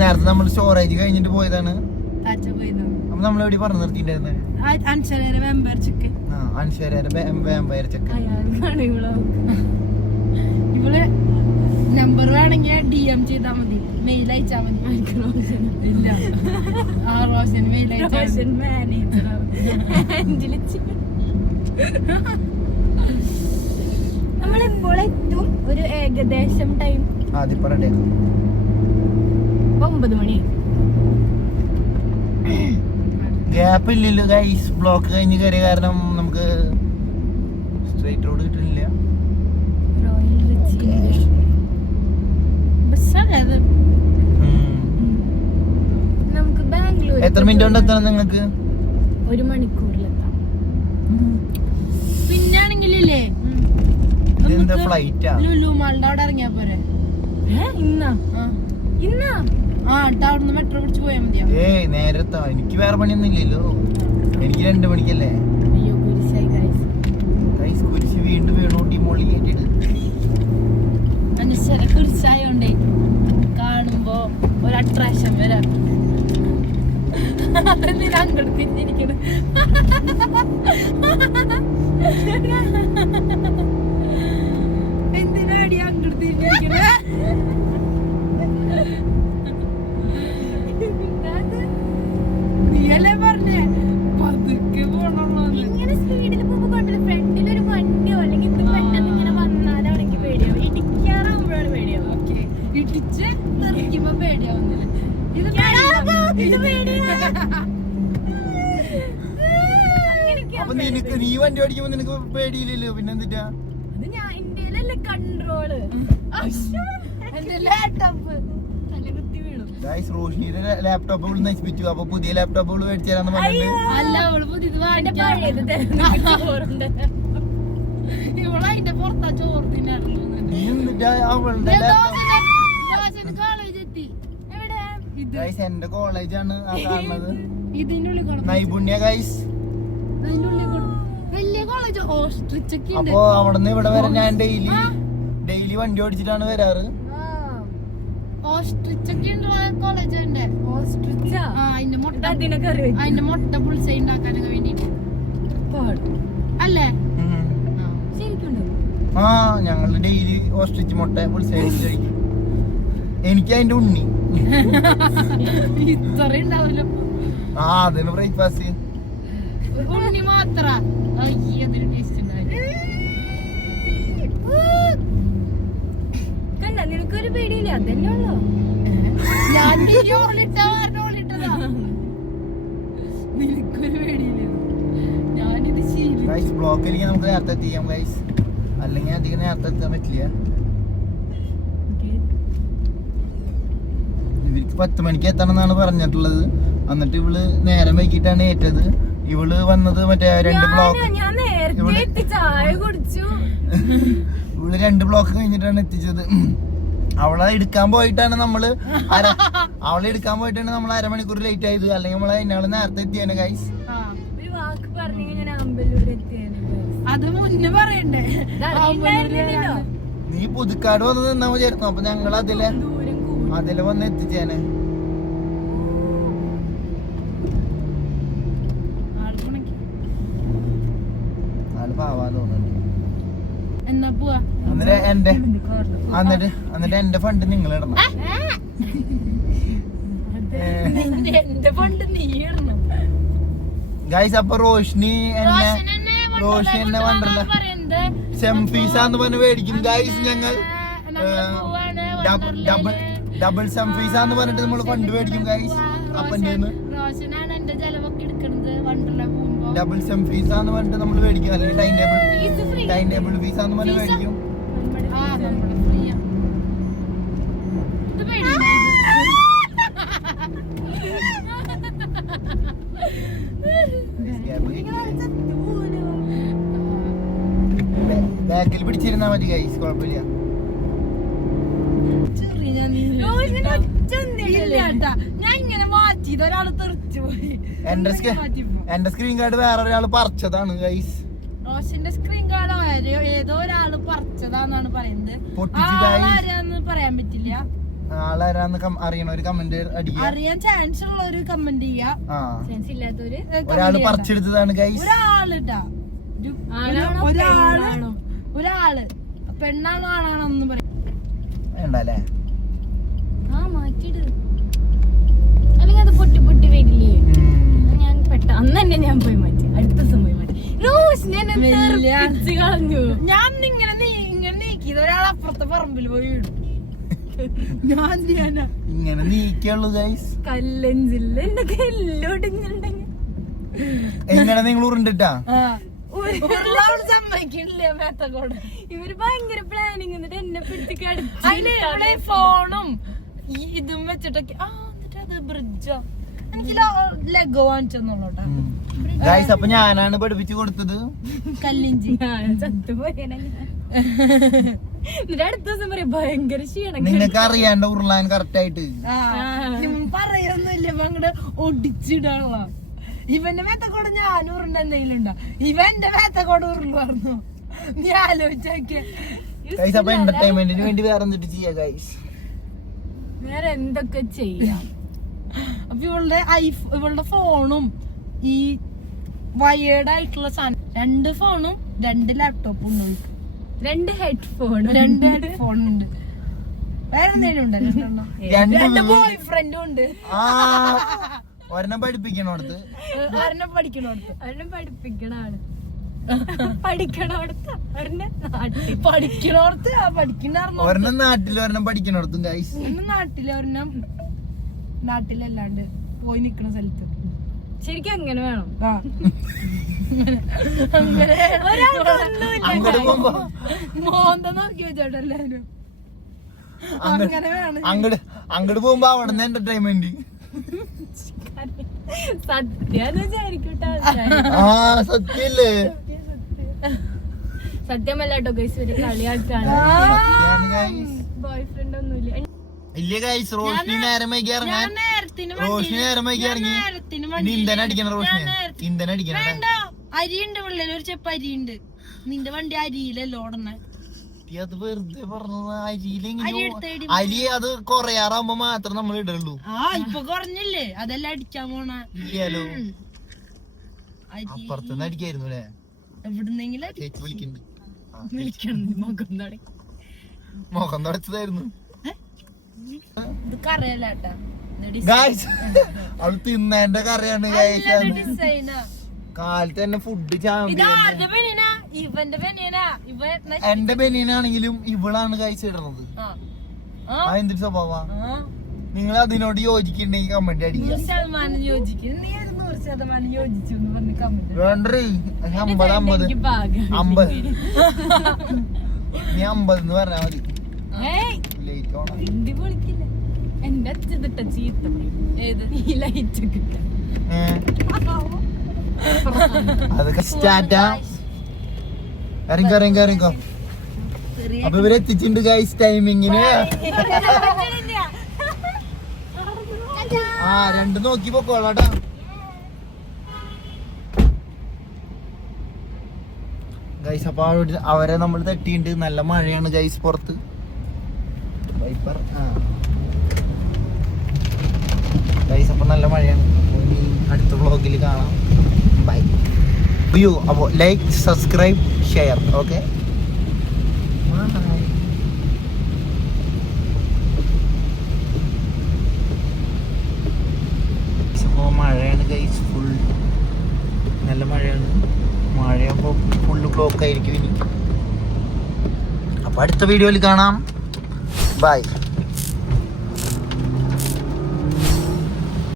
നേരത്തെ നമ്മൾ സ്റ്റോറേജ് കഴിഞ്ഞിട്ട് പോയതാണ്. അപ്പൊ നമ്മളെവിടെ പറഞ്ഞു നിർത്തിണ്ടായിരുന്നത്? വേമ്പയർ ചിക്കൻ. ഇവള് നമ്പർ വേണമെങ്കിൽ DM ചെയ്താ മതി, മെയിൽ അയച്ചാ മതി. ഇല്ല, ആ റോഷൻ മെയിൽ അയച്ചാൽ നമ്മളെപ്പോൾ എത്തും? ഒരു ഏകദേശം ടൈം ആദ്യം പറയട്ടെ, 9 മണി. ഗ്യാപ്പ് ഇല്ലല്ലോ ഗൈസ്. ബ്ലോക്ക് കഴിഞ്ഞ് കയറിയ കാരണം നമുക്ക് സ്ട്രൈറ്റ് റോഡ് കിട്ടുന്നില്ല. നമുക്ക് ബാംഗ്ലൂർ എത്ര മിനിറ്റ് കൊണ്ട് എത്തണം നിങ്ങൾക്ക്? 1 മണിക്കൂറിലെത്താം. പിന്നാണെങ്കിലേ ഇതെന്താ ഫ്ലൈറ്റാ? ലുലു മാളിന്റെ അവിടെ ഇറങ്ങിയാ പോരെ? ഇന്നാ അവിടുന്ന് മെട്രോ പിടിച്ച് പോയാ മതിയോ? നേരെ എത്താം. എനിക്ക് വേറെ പണിയൊന്നും ഇല്ലല്ലോ. എനിക്ക് 2 മണിക്കല്ലേ. അയ്യോ കുരിശായി ഗൈസ് കുരിശ് വീണ്ടും വീണോട്ടി മോളി കയറ്റിട്ട് മനുഷ്യരെ കുറിച്ചായോണ്ടേ കാണുമ്പോ ഒരു അട്രാക്ഷൻ വരാം. അതെന്തിനാ അങ്ങോട്ട് തിരിഞ്ഞിരിക്കണേ? എന്തിനാടി അങ്ങോട്ട് തിരിഞ്ഞിരിക്കണേ? നീയല്ലേ പറഞ്ഞേ പതുക്കെ പോണുള്ളൂ. ഇങ്ങനെ സ്പീഡിൽ പോകുമ്പോ കൊണ്ടല്ലോ, ഫ്രണ്ടിൽ ഒരു വണ്ടിയോ അല്ലെങ്കിൽ ഇത് പെട്ടെന്ന് ഇങ്ങനെ വന്നാലാണ് എനിക്ക് പേടിയാവും. ഇടിക്കാറാവുമ്പോഴാണ് പേടിയാവും. ഓക്കെ, ഇടിച്ച് തെറിക്കുമ്പോ പേടിയാവുന്നില്ല. ഇത് അപ്പൊ നിനക്ക് നീ വണ്ടി ഓടിക്കുമ്പോ നിനക്ക് പേടിയില്ലല്ലോ, പിന്നെന്തിട്ടാ? അത് ഞാൻ ഇന്ത്യയിലല്ലേ കൺട്രോള്. എന്റെ ലാപ്ടോപ്പ് തലകുത്തി വീണു. ഗൈസ് റോഷിയുടെ ലാപ്ടോപ്പുകൾ നശിപ്പിച്ചു. അപ്പൊ പുതിയ ലാപ്ടോപ്പുകൾ മേടിച്ചു തരാന്ന് പറഞ്ഞിട്ട് അല്ല, അവള് പുതിയത് ഇവളതിന്റെ പുറത്താ ചോറ് തിന്നായിരുന്നു. നീ എന്നിട്ടാ അവളുടെ ലാപ്ടോപ്പ്. കോളേജ് എത്തി. എവിടെ ഇത്? ഗൈസ് എന്റെ കോളേജാണ് ആ കാണുന്നത്. ഇതിന്റെ ഉള്ളിൽ നൈപുണ്യ ഗൈസ്. വലിയ കോളേജ് ഓസ്ട്രിച്ച് ഒക്കെ ഉണ്ട്. അപ്പൊ അവിടുന്ന് ഇവിടെ വരെ ഞാൻ ഡെയിലി വണ്ടി ഓടിച്ചിട്ടാണ് വരാറ്. ഓസ്ട്രിച്ച് ഒക്കെ ഉള്ള കോളേജ് ഉണ്ട്. ഓസ്ട്രിച്ചാ? അതിന്റെ മുട്ട അതിനൊക്കെ അറിയാം. അതിന്റെ മുട്ട പുൾസ ഉണ്ടാക്കാനൊക്കെ വേണ്ടിട്ട് അല്ലേ? ശരിക്കുണ്ടോ? ഞങ്ങള് ഡെയിലി ഓസ്ട്രിച്ച് മുട്ട കഴിക്കും. എനിക്ക് അതിന്റെ ഉണ്ണി ഇത്ര ഉണ്ടാവല്ലോ. അതിന് ബ്രേക്ക്ഫാസ്റ്റ് ഉണ്ണി മാത്ര അതിന് ടേസ്റ്റ് ഉണ്ടാവില്ല. കണ്ട, നിനക്കൊരു പേടിയില്ല, അതന്നെ ഉള്ളോ? ഞാൻ ഓളിട്ടതാ. നിനക്കൊരു പേടിയില്ല. ഞാനിത് ഗൈസ് ബ്ലോക്കിലേക്ക് നമുക്ക് നേരത്തെ എത്തിക്കാം ഗൈസ്, അല്ലെങ്കിൽ അധികം നേരത്തെ എത്താൻ പറ്റില്ല. ഇവർക്ക് 10 മണിക്ക് എത്തണം എന്നാണ് പറഞ്ഞിട്ടുള്ളത്. എന്നിട്ട് ഇവള് നേരം വൈകിട്ടാണ് ഏറ്റത്. ഇവള് വന്നത് മറ്റേ 2 ബ്ലോക്ക് ഇവള് 2 ബ്ലോക്ക് കഴിഞ്ഞിട്ടാണ് എത്തിച്ചത്. അവളെ എടുക്കാൻ പോയിട്ടാണ് നമ്മള് അരമണിക്കൂർ ലേറ്റ് ആയത്. അല്ലെങ്കിൽ നമ്മളെ അതിനാള് നേരത്തെ എത്തിയാണ് ഗൈസ്. ഒരു വാക്ക് പറഞ്ഞെങ്കിൽ ഞാൻ അമ്പലൂർ എത്തിയാണ്. അത് മുന്നേ പറയണ്ടേ? നീ പുതുക്കാട് വന്ന് നിന്നാ മതിയായിരുന്നു. അപ്പൊ ഞങ്ങൾ അതിലെ വന്ന് എത്തിച്ചേനെ. ആള് പാവാൻ തോന്നുന്നുണ്ട്. എന്നാ പോവാ. എന്നിട്ട് എന്റെ ഫണ്ട് നിങ്ങൾ ഇടണം. എന്റെ ഫണ്ട് നീ ഇടണം ഗൈസ്. അപ്പൊ റോഷിനി എന്നെ വണ്ടല്ല സെംഫീസാന്ന് പറഞ്ഞ് മേടിക്കും ഗൈസ്. ഞങ്ങൾ ഡബിൾ സെംഫീസാന്ന് പറഞ്ഞിട്ട് നമ്മൾ ഫണ്ട് മേടിക്കും ഗൈസ്. അപ്പൻ്റെ ഡബിൾ സെംഫീസാന്ന് പറഞ്ഞിട്ട് നമ്മൾ മേടിക്കും. അല്ലെങ്കിൽ ടൈം ടേബിൾ ഫീസാന്ന് പറഞ്ഞ് മേടിക്കും. ബാക്കിൽ പിടിച്ചിരുന്നാ മതി ഗൈസ്, കുഴപ്പമില്ല. ഞാൻ ഇങ്ങനെ മാറ്റിയത് ഒരാള് തെറിച്ചു പോയി. എന്റെ സ്ക്രീൻ കാർഡ് വേറെ ഒരാള് പറിച്ചതാണ് ഗൈസ്. റോഷന്റെ സ്ക്രീൻ കാർഡ് ഏതോ ഒരാള് പറിച്ചതാന്നാണ് പറയുന്നത്. ആരാന്ന് പറയാൻ പറ്റില്ല. ആളാരാന്ന് അറിയണ ഒരു കമന്റ് അടിക്കുക. അറിയാൻ ചാൻസ് ഉള്ള ഒരു കമന്റ് ചെയ്യാ. ആ ചാൻസ് ഇല്ലാത്തവര് ഒരാള് പറിച്ചെടുത്തതാണ് ഗൈസ്. ഒരാള് പെണ്ണാണോ ആണാണോ എന്ന് പറയാം. വേണ്ടല്ലേ ആ മാറ്റിട്, അല്ലെങ്കിൽ അത് പൊട്ടി പൊട്ടി വരില്ലേ. ഞാൻ അന്ന് തന്നെ ഞാൻ പോയി മാറ്റി, അടുത്ത ദിവസം പോയി മാറ്റി. റോഷിനെ കളഞ്ഞു. ഞാൻ ഇങ്ങനെ നീക്കിയത് ഒരാളപ്പുറത്തെ പറമ്പിൽ പോയി ഇടും. ഞാൻ ഇങ്ങനെ നീക്കുള്ളൂ ഗൈസ്. കല്ലഞ്ചില്ല എന്റെ കല്ലോടിഞ്ഞുണ്ടെങ്കിൽ എങ്ങനെ നിങ്ങൾ ഉരുണ്ടിട്ടാ സമ്മതിക്കില്ലേ മേത്തക്കോട്. ഇവര് ഭയങ്കര പ്ലാനിങ് എന്നിട്ട് എന്നെ പിടിച്ച് ഫോണും ഇതും വെച്ചിട്ടൊക്കെ എന്നിട്ട് അത് ബ്രിഡ്ജോ എനിക്ക് ലെഗോ വാങ്ങിച്ചെന്നുള്ളൂട്ടാ. ഗൈസ് അപ്പൊ ഞാനാണ് പഠിപ്പിച്ചു കൊടുത്തത് കല്ലിഞ്ചി. ചത്തുപോയനെ എന്നിട്ട് അടുത്ത ദിവസം പറയാം ഭയങ്കര ക്ഷീണം. നിനക്ക് അറിയാണ്ട ഉരുളാൻ കറക്റ്റ് ആയിട്ട് പറയൊന്നുമില്ല, അങ്ങോട്ട് ഒടിച്ചിടാനുള്ള. ഇവന്റെ മേത്തക്കോട് ഞാൻ ഉരുണ്ട എന്തെങ്കിലും ഉണ്ടോ? ഇവന്റെ മേത്തക്കോട് ഉരുളായിരുന്നു. നീ ആലോചിച്ചോക്കെ. ഗൈസ് അപ്പൊ എന്റർടൈൻമെന്റിന് വേണ്ടി വേറെ എന്തിട്ട് ചെയ്യാ ഗൈസ്? വേറെ എന്തൊക്കെ ചെയ്യാം. അപ്പൊ ഇവളുടെ ഫോണും ഈ വയേർഡ് ആയിട്ടുള്ള സാധനം, 2 ഫോണും 2 ലാപ്ടോപ്പും ഉണ്ട്, 2 ഹെഡ്ഫോൺ, 2 ഹെഡ്ഫോൺ ഉണ്ട്. വേറെ എന്തെങ്കിലും ഉണ്ടല്ലോ? 2 ബോയ് ഫ്രണ്ടും ഉണ്ട്. ഒരെണ്ണം പഠിപ്പിക്കണോടത്ത്, ഒരെണ്ണം പഠിക്കണോടത്ത്, ഒരെണ്ണം പഠിപ്പിക്കണ ആള് പഠിക്കണോടത്ത്, ഒരെണ്ണം പഠിക്കണോടത്ത് പഠിക്കണ ഒരെണ്ണം നാട്ടിൽ ഒരെണ്ണം പഠിക്കണോടത്തും ഗൈസ്. നാട്ടിലെ ഒരെണ്ണം നാട്ടിലല്ലാണ്ട് പോയി നിക്കണ സ്ഥലത്ത്. ശരിക്കും അങ്ങനെ വേണം. അങ്ങോട്ട് പോകുമ്പോ മോന്ത നോക്കി വെച്ചോട്ടെ എല്ലാരും. അങ്ങനെ വേണം. അങ്ങോട്ട് പോകുമ്പോ അവിടെ എന്റർടൈൻമെന്റ്. സത്യം വിചാരിക്കട്ടെ. സത്യല്ലേ? സത്യമല്ല കേട്ടോ ഗൈസ്, ഒരു കളിയാക്കാണ്. ബോയ് ഫ്രണ്ട് ഒന്നുമില്ല. ഇല്ല ഗൈസ്, റോഷിനി നേരം വൈകി ഇറങ്ങാൻ. റോഷിനി നേരം വൈകി ഇറങ്ങി ഇന്ധനം അടിക്കണം. റോഷിനി ഇന്ധനം അടിക്കണം. അരിയുണ്ട് പിള്ളേര്, ഒരു ചെപ്പ് അരിയുണ്ട്. നിന്റെ വണ്ടി അരിയിലല്ലോ ഓടണ. അത് വെറുതെ പറഞ്ഞത്. അരി അത് കൊറയാറാകുമ്പോ മാത്രം നമ്മൾ ഇടുള്ളൂ. ഇപ്പൊ കുറഞ്ഞില്ലേ, അതെല്ലാം അടിക്കാൻ പോണ. ഇല്ലല്ലോ, അപ്പുറത്തുനിന്ന് അടിക്കായിരുന്നു അല്ലേ? എവിടുന്നെങ്കിലും ചേച്ചി വിളിക്കുന്നുണ്ട്. മുഖം തുടച്ചതായിരുന്നു. ഇത് കറിയല്ലാട്ടാ, അവള് തിന്നേന്റെ കറിയാണ് ഗൈസ്. ഡിസൈനാ. കാലത്ത് തന്നെ ഫുഡ് ഇതാരുടെ ബനിയനാ? ഇവന്റെ ബനിയനാ. എന്റെ ബനിയനാണെങ്കിലും ഇവളാണ് ഗൈസ് ഇടുന്നത്. എന്തൊരു സ്വഭാവ. നിങ്ങൾ അതിനോട് യോജിക്കുന്നുണ്ടെങ്കിൽ കമന്റ് അടിക്കുക. 100% യോജിക്കുന്നു. നീ 100% യോജിച്ചു എന്ന് പറഞ്ഞ് കമന്റ്. വേണ്ടേ 50 നീ 50 എന്ന് പറഞ്ഞാ മതി. ലേറ്റ് ഓണം എന്റെ അച്ഛതിട്ട ചീത്ത ഈ ലൈറ്റ് കിട്ട അതൊക്കെ സ്റ്റാറ്റാ. ഇറങ്ങിക്കോ. അപ്പൊ ഇവരെ എത്തിച്ചിട്ടുണ്ട് ഗൈസ് ടൈമിങ്ങിന്. രണ്ട് നോക്കി പോക്കോളാട്ടാ. ഗൈസ് അപ്പൊ അവരെ നമ്മൾ തട്ടിയിട്ടുണ്ട്. നല്ല മഴയാണ് ഗൈസ് പുറത്ത്. വൈപ്പർ ഗൈസ് അപ്പൊ നല്ല മഴയാണ്. അടുത്ത വ്ളോഗിൽ കാണാം. ബൈ. അപ്പോൾ ലൈക്ക്, സബ്സ്ക്രൈബ്, ഷെയർ. ഓക്കെ, അപ്പോൾ മഴയാണ് ഗൈസ്, ഫുൾ നല്ല മഴയാണ്. മഴയാകുമ്പോൾ ഫുള്ള് ബ്ലോക്ക് ആയിരിക്കും ഇനി. അപ്പോൾ അടുത്ത വീഡിയോയിൽ കാണാം. ബൈ.